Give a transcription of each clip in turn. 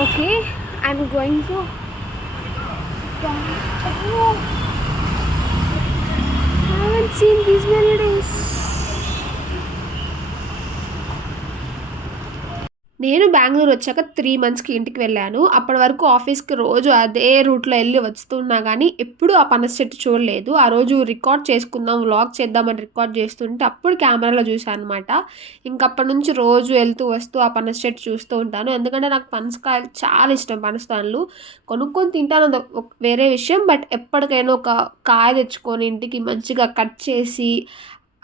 Okay, I'm going to. Oh, I haven't seen these many days. నేను బెంగుళూరు వచ్చాక 3 మంత్స్‌కి ఇంటికి వెళ్ళాను. అప్పటి వరకు ఆఫీస్‌కి రోజు అదే రూట్‌లో ఎళ్లి వస్తున్నా గానీ, ఎప్పుడూ ఆ పనస చెట్టు చూడలేదు. ఆ రోజు రికార్డ్ చేసుకుందాం, వ్లాగ్ చేద్దామని రికార్డ్ చేస్తుంటే అప్పుడు కెమెరాలో చూశాననమాట. ఇంకప్పటి నుంచి రోజు ఎళ్తూ, వస్తూ ఆ పనస చెట్టు చూస్తూ ఉంటాను. ఎందుకంటే నాకు పనసకాయలు చాలా ఇష్టం పనసపండ్లు. కొనుక్కొని తింటాను అది వేరే విషయం. బట్ ఎప్పటికైనా ఒక కాయ తెచ్చుకొని ఇంటికి మంచిగా కట్ చేసి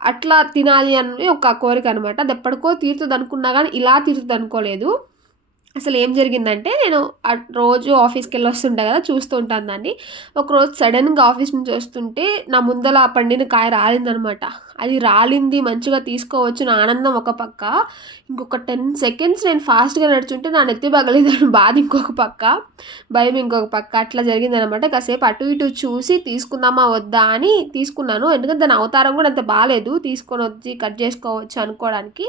అట్లా తినాలి అని ఒక కోరికనమాట. అదెప్పటికో తీరుతదనుకున్నా గానీ, ఇలా తీరుతదనుకోలేదు. అసలేం జరిగిందంటే, నేను రోజు ఆఫీస్‌కెళ్ళొస్తుంటా గదా! చూస్తూ ఉంటాను దాన్ని. ఒకరోజు సడెన్‌గా ఆఫీస్ నుంచి వస్తుంటే, నా ముందల పండిన కాయ రాలిందనమాట. అది రాలింది, మంచిగా తీసుకోవచ్చు నా ఆనందం ఒక పక్క. ఇంకొక 10 సెకండ్స్ నేను ఫాస్ట్‌గా నడుచుంటే, నా నెత్తి పగిలేదని బాధ ఇంకొక పక్క, భయం ఇంకొక పక్క. అట్లా జరిగిందనమాట. కాసేపు అటు ఇటు చూసి తీసుకుందామా, వద్దా అని తీసుకున్నాను. ఎందుకంటే, దాని అవతారం గూడా అంత బాలేదు. తీసుకొనొచ్చి కట్ జేసుకోవచ్చు అనుకోడానికి.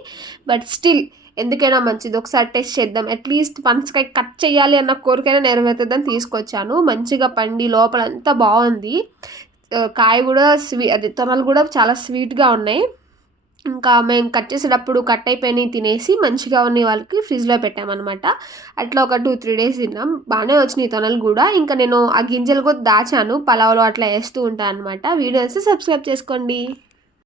బట్ స్టిల్ ఎందుకైనా మంచిది. ఒకసారి టెస్ట్ చేద్దాం. అట్‌లీస్ట్ పనసకాయ కట్ చేయాలి అన్న కోరికైనా నెరవేరుతదని తీసుకొచ్చాను. మంచిగా పండి లోపలంతా బావుంది. కాయ గూడా అది తొనలు గూడా చాలా స్వీట్‌గా ఉన్నాయి. ఇంకా మేము కట్ చేసేటప్పుడు కట్ అయిపోయినయి తినేసి మంచిగా ఉన్నయి వాళ్ళకి ఫ్రిడ్జ్‌లో పెట్టామనమాట. అట్లా ఒక 2, 3 డేస్ తిన్నాం. బానే వచ్చినియి తొనలు గూడా. ఇంకా నేను ఆ గింజలు కూడా దాచాను. పలావ్‌లో అట్లా ఏస్తూ ఉంటా అనమాట. వీడియో నచ్చితే సబ్స్క్రైబ్ చేసుకోండి.